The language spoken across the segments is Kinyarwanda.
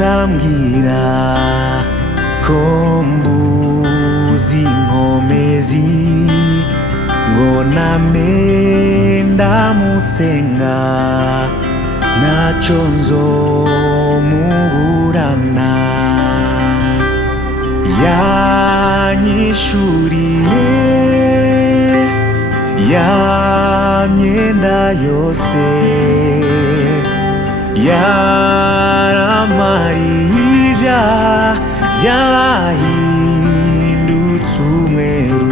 uzambwira ko mbuzi inkomezi ngo namwe ndamusenga ntacyo nzomuburana. Yanyishuriye ya myenda yose, yaramariye ibyaha byahindutse umweru.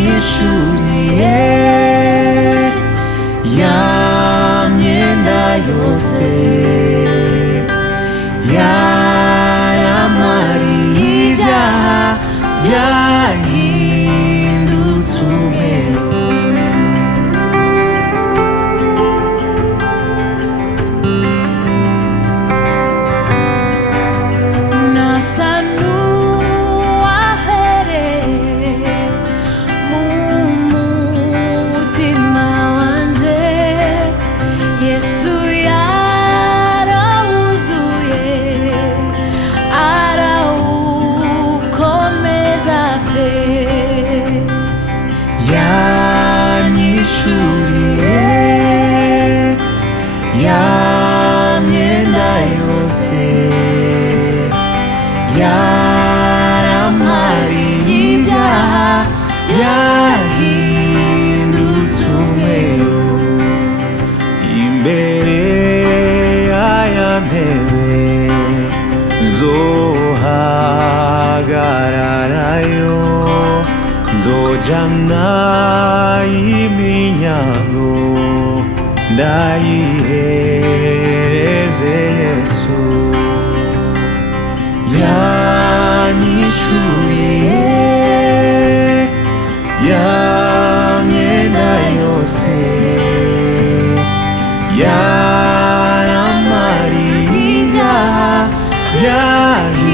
Yanyishuriye ya myenda yose, yaramariye ibyaha byahindutse umweru. Nasa n'uwahereye mu mutima wanje, Yesu yarawuzuye arawukomeza pe. Yanyishuriye ya myenda yose, yaramariye ibyaha byahindutse umweru. Imbere y'aya ntebe nzohagararayo, nzojana iminyago ndayihereze Yesu. Yanyishuriye ya myenda yose, yaramariye ibyaha byahindutse